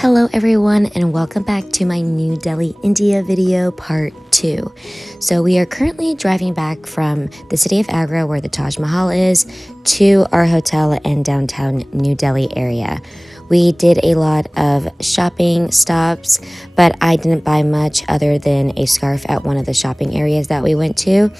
Hello everyone and welcome back to my New Delhi, India video part 2. So we are currently driving back from the city of Agra where the Taj Mahal is to our hotel in downtown New Delhi area. We did a lot of shopping stops, but I didn't buy much other than a scarf at one of the shopping areas that we went to.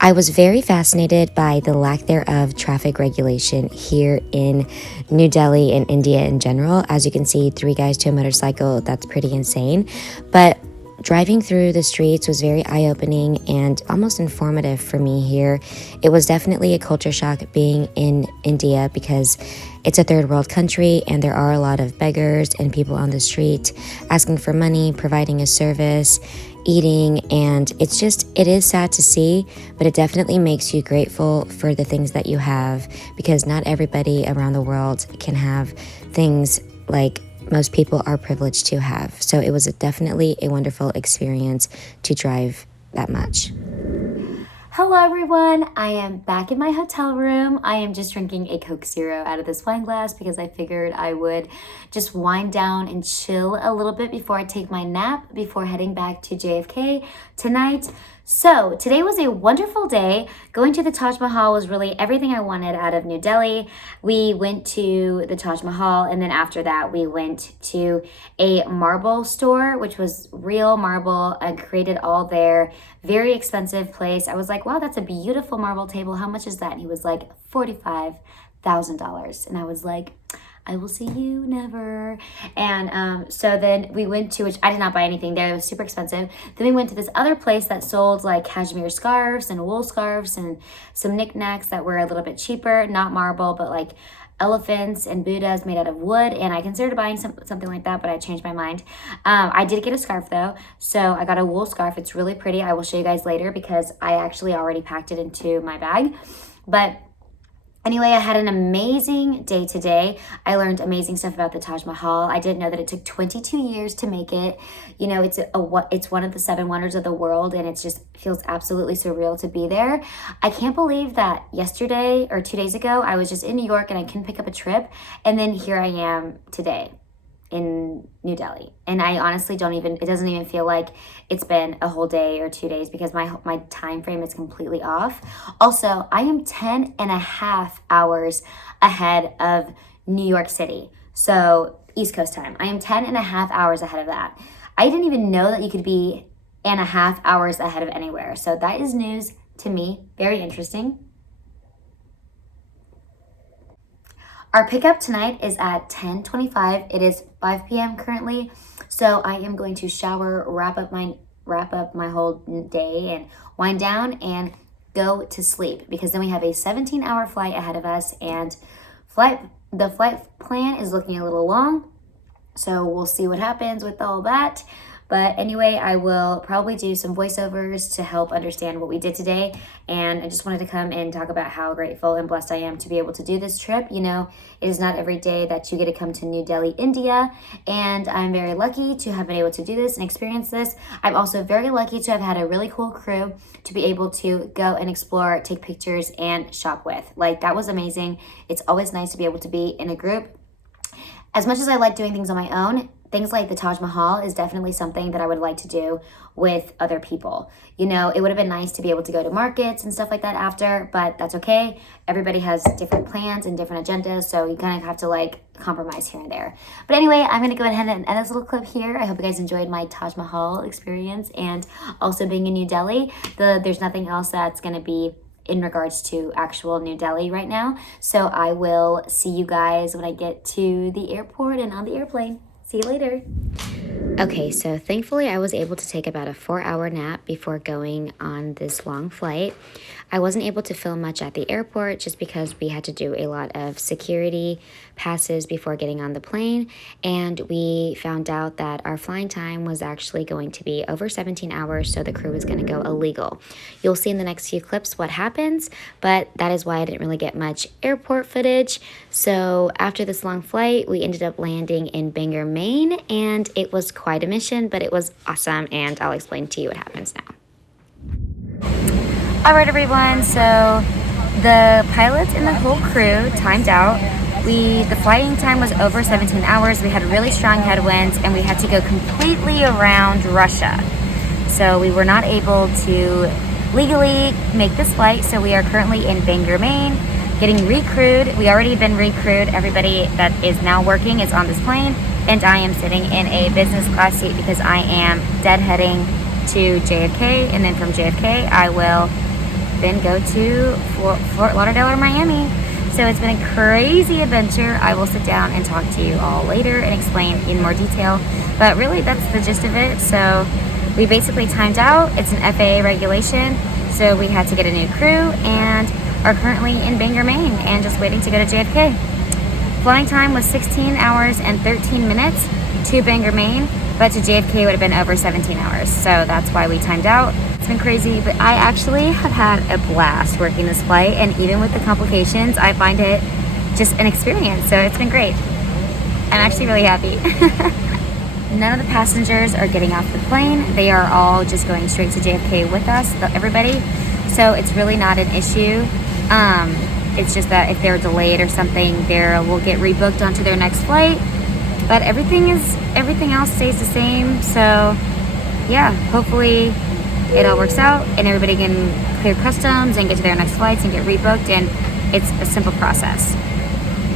I was very fascinated by the lack thereof traffic regulation here in New Delhi and India in general. As you can see, 3 guys to a motorcycle, that's pretty insane. But driving through the streets was very eye-opening and almost informative for me here. It was definitely a culture shock being in India because it's a third world country and there are a lot of beggars and people on the street asking for money, providing a service, eating, and it is sad to see, but it definitely makes you grateful for the things that you have because not everybody around the world can have things like most people are privileged to have. So it was definitely a wonderful experience to drive that much. Hello everyone, I am back in my hotel room. I am just drinking a Coke Zero out of this wine glass because I figured I would just wind down and chill a little bit before I take my nap before heading back to JFK tonight. So today was a wonderful day. Going to the Taj Mahal was really everything I wanted out of New Delhi. We went to the Taj Mahal and then after that we went to a marble store, which was real marble and created all there. Very expensive place. I was like, wow, that's a beautiful marble table. How much is that? And he was like, $45,000. And I was like, I will see you never. And so then we went to, which I did not buy anything there. It was super expensive. Then we went to this other place that sold like cashmere scarves and wool scarves and some knickknacks that were a little bit cheaper, not marble, but like elephants and Buddhas made out of wood. And I considered buying something like that, but I changed my mind. I did get a scarf though. So I got a wool scarf. It's really pretty. I will show you guys later because I actually already packed it into my bag. But anyway, I had an amazing day today. I learned amazing stuff about the Taj Mahal. I didn't know that it took 22 years to make it. You know, it's one of the 7 wonders of the world, and it just feels absolutely surreal to be there. I can't believe that yesterday or 2 days ago, I was just in New York and I couldn't pick up a trip, and then here I am today in New Delhi. And I honestly it doesn't even feel like it's been a whole day or 2 days because my time frame is completely off. Also, I am 10 and a half hours ahead of New York City. So East Coast time. I am 10 and a half hours ahead of that. I didn't even know that you could be and a half hours ahead of anywhere. So that is news to me. Very interesting. Our pickup tonight is at 10:25. It is 5 p.m. currently, so I am going to shower, wrap up my whole day, and wind down and go to sleep because then we have a 17-hour flight ahead of us, and the flight plan is looking a little long, so we'll see what happens with all that. But anyway, I will probably do some voiceovers to help understand what we did today. And I just wanted to come and talk about how grateful and blessed I am to be able to do this trip. You know, it is not every day that you get to come to New Delhi, India. And I'm very lucky to have been able to do this and experience this. I'm also very lucky to have had a really cool crew to be able to go and explore, take pictures, and shop with. Like, that was amazing. It's always nice to be able to be in a group. As much as I like doing things on my own, things like the Taj Mahal is definitely something that I would like to do with other people. You know, it would have been nice to be able to go to markets and stuff like that after, but that's okay. Everybody has different plans and different agendas, so you kind of have to like compromise here and there. But anyway, I'm going to go ahead and end this little clip here. I hope you guys enjoyed my Taj Mahal experience and also being in New Delhi. There's nothing else that's going to be in regards to actual New Delhi right now. So I will see you guys when I get to the airport and on the airplane. See you later. Okay, so thankfully I was able to take about a 4-hour nap before going on this long flight. I wasn't able to film much at the airport just because we had to do a lot of security passes before getting on the plane, and we found out that our flying time was actually going to be over 17 hours, so the crew was going to go illegal. You'll see in the next few clips what happens, but that is why I didn't really get much airport footage. So after this long flight, we ended up landing in Bangor, Maine, and it was quite a mission, but it was awesome, and I'll explain to you what happens now. All right, everyone. So the pilots and the whole crew timed out. The flying time was over 17 hours. We had really strong headwinds and we had to go completely around Russia. So we were not able to legally make this flight. So we are currently in Bangor, Maine, getting recrewed. We already been recrewed. Everybody that is now working is on this plane, and I am sitting in a business class seat because I am deadheading to JFK, and then from JFK I will then go to Fort Lauderdale or Miami. So it's been a crazy adventure. I will sit down and talk to you all later and explain in more detail, but really that's the gist of it. So we basically timed out. It's an FAA regulation, so we had to get a new crew and are currently in Bangor, Maine, and just waiting to go to JFK. Flying time was 16 hours and 13 minutes to Bangor, Maine, but to JFK would have been over 17 hours. So that's why we timed out. It's been crazy, but I actually have had a blast working this flight, and even with the complications, I find it just an experience. So it's been great. I'm actually really happy. None of the passengers are getting off the plane. They are all just going straight to JFK with us, everybody. So it's really not an issue. It's just that if they're delayed or something, will get rebooked onto their next flight. But everything else stays the same. So yeah, hopefully it all works out and everybody can clear customs and get to their next flights and get rebooked, and it's a simple process.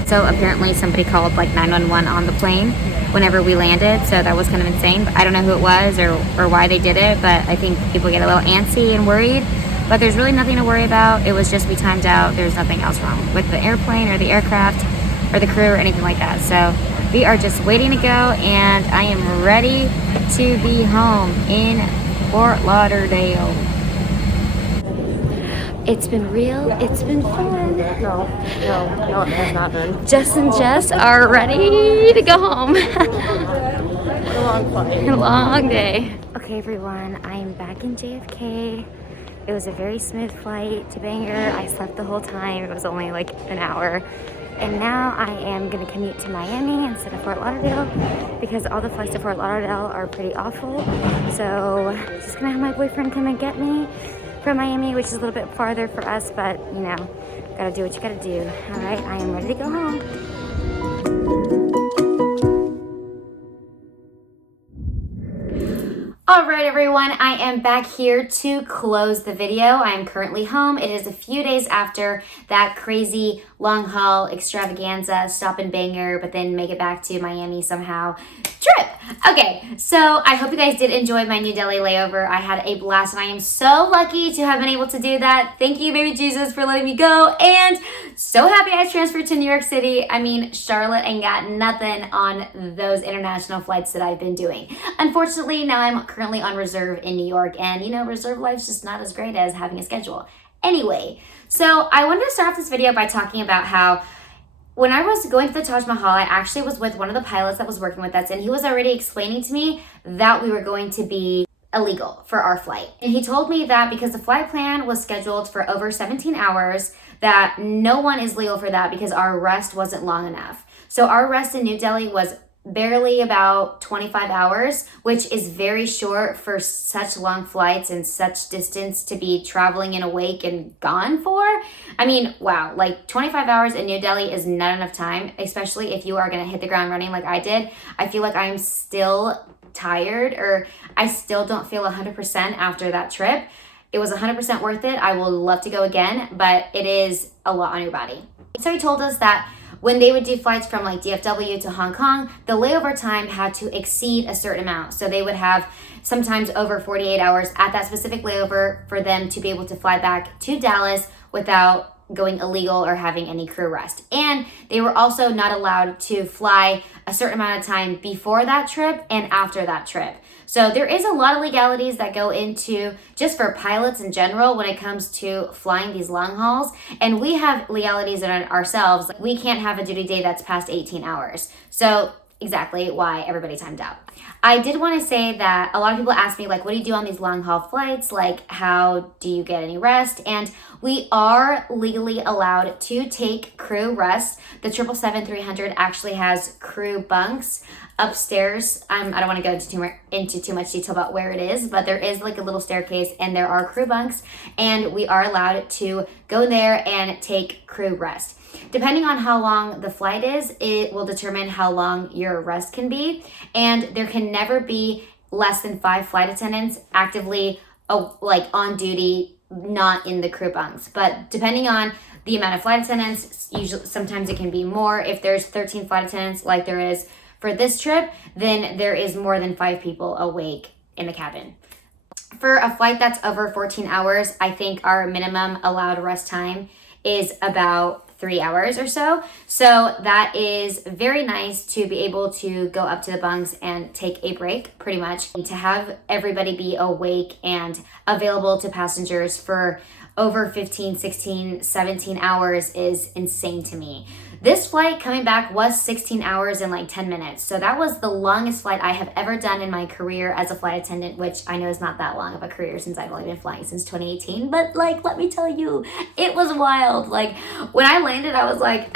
So apparently somebody called like 911 on the plane whenever we landed, so that was kind of insane. But I don't know who it was or why they did it, but I think people get a little antsy and worried. But there's really nothing to worry about. It was just we timed out. There's nothing else wrong with the airplane or the aircraft or the crew or anything like that. So we are just waiting to go, and I am ready to be home in Fort Lauderdale. It's been real. It's been fun. No, it has not been. Jess and Jess are ready to go home. A long flight. A long day. Okay, everyone, I am back in JFK. It was a very smooth flight to Bangor. I slept the whole time. It was only like an hour. And now I am gonna commute to Miami instead of Fort Lauderdale because all the flights to Fort Lauderdale are pretty awful. So just gonna have my boyfriend come and get me from Miami, which is a little bit farther for us, but you know, gotta do what you gotta do. All right, I am ready to go home. All right, everyone, I am back here to close the video. I am currently home. It is a few days after that crazy long haul extravaganza, stop in Bangor, but then make it back to Miami somehow trip. Okay, so I hope you guys did enjoy my New Delhi layover. I had a blast, and I am so lucky to have been able to do that. Thank you, baby Jesus, for letting me go, and so happy I transferred to New York City. I mean, Charlotte ain't got nothing on those international flights that I've been doing. Unfortunately, now I'm currently on reserve in New York, and you know, reserve life's just not as great as having a schedule. Anyway, so I wanted to start off this video by talking about how when I was going to the Taj Mahal, I actually was with one of the pilots that was working with us, and he was already explaining to me that we were going to be illegal for our flight. And he told me that because the flight plan was scheduled for over 17 hours, that no one is legal for that because our rest wasn't long enough. So our rest in New Delhi was barely about 25 hours, which is very short for such long flights and such distance to be traveling and awake and gone for. I mean, wow, like 25 hours in New Delhi is not enough time, especially if you are going to hit the ground running like I did. I feel like I'm still tired, or I still don't feel 100% after that trip. It was 100% worth it. I will love to go again, but it is a lot on your body. So he told us that when they would do flights from like DFW to Hong Kong, the layover time had to exceed a certain amount. So they would have sometimes over 48 hours at that specific layover for them to be able to fly back to Dallas without going illegal or having any crew rest. And they were also not allowed to fly a certain amount of time before that trip and after that trip. So there is a lot of legalities that go into just for pilots in general when it comes to flying these long hauls. And we have legalities in ourselves. We can't have a duty day that's past 18 hours. So exactly why everybody timed out. I did want to say that a lot of people ask me, like, what do you do on these long haul flights? Like, how do you get any rest? And we are legally allowed to take crew rest. The 777-300 actually has crew bunks upstairs. I don't want to go into too much detail about where it is, but there is like a little staircase and there are crew bunks, and we are allowed to go there and take crew rest. Depending on how long the flight is, it will determine how long your rest can be. And there can never be less than 5 flight attendants actively like on duty, not in the crew bunks. But depending on the amount of flight attendants, usually sometimes it can be more. If there's 13 flight attendants like there is for this trip, then there is more than 5 people awake in the cabin. For a flight that's over 14 hours, I think our minimum allowed rest time is about 3 hours or so. So that is very nice to be able to go up to the bunks and take a break, pretty much. To have everybody be awake and available to passengers for over 15, 16, 17 hours is insane to me. This flight coming back was 16 hours and like 10 minutes. So that was the longest flight I have ever done in my career as a flight attendant, which I know is not that long of a career since I've only been flying since 2018. But like, let me tell you, it was wild. Like when I landed, I was like,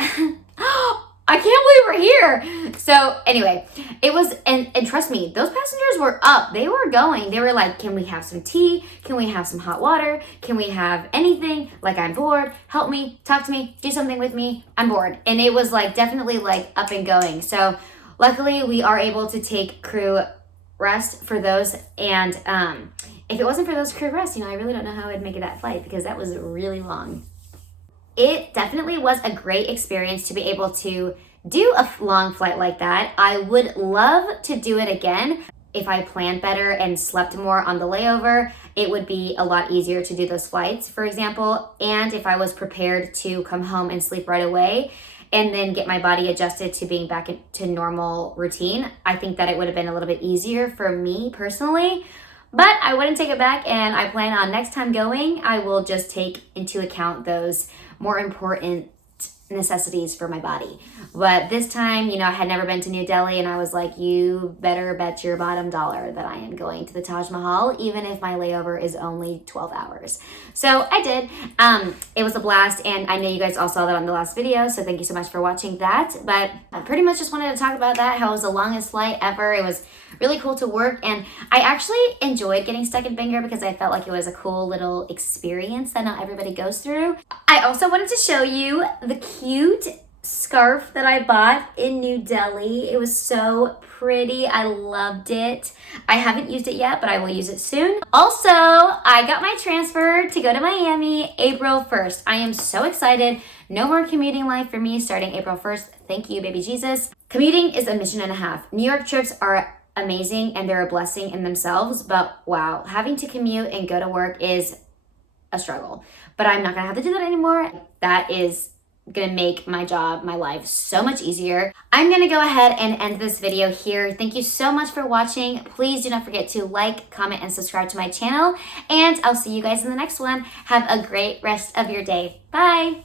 I can't believe we're here. So anyway, it was, and trust me, those passengers were up. They were going. They were like, can we have some tea? Can we have some hot water? Can we have anything? Like, I'm bored. Help me, talk to me, do something with me. I'm bored. And it was like definitely like up and going. So luckily we are able to take crew rest for those. And if it wasn't for those crew rest, I really don't know how I'd make it that flight because that was really long. It definitely was a great experience to be able to do a long flight like that. I would love to do it again. If I planned better and slept more on the layover, it would be a lot easier to do those flights, for example. And if I was prepared to come home and sleep right away and then get my body adjusted to being back to normal routine, I think that it would have been a little bit easier for me personally. But I wouldn't take it back, and I plan on next time going, I will just take into account those more important necessities for my body. But this time, I had never been to New Delhi, and I was like, you better bet your bottom dollar that I am going to the Taj Mahal, even if my layover is only 12 hours. So I did. It was a blast, and I know you guys all saw that on the last video, so thank you so much for watching that. But I pretty much just wanted to talk about that, how it was the longest flight ever. It was really cool to work, and I actually enjoyed getting stuck in Bangor because I felt like it was a cool little experience that not everybody goes through. I also wanted to show you the cute scarf that I bought in New Delhi. It was so pretty. I loved it. I haven't used it yet, but I will use it soon. Also, I got my transfer to go to Miami April 1st. I am so excited. No more commuting life for me starting April 1st. Thank you, baby Jesus. Commuting is a mission and a half. New York trips are amazing and they're a blessing in themselves, but wow, having to commute and go to work is a struggle. But I'm not gonna have to do that anymore. That is gonna make my job, my life so much easier. I'm gonna go ahead and end this video here. Thank you so much for watching. Please do not forget to like, comment, and subscribe to my channel, and I'll see you guys in the next one. Have a great rest of your day. Bye.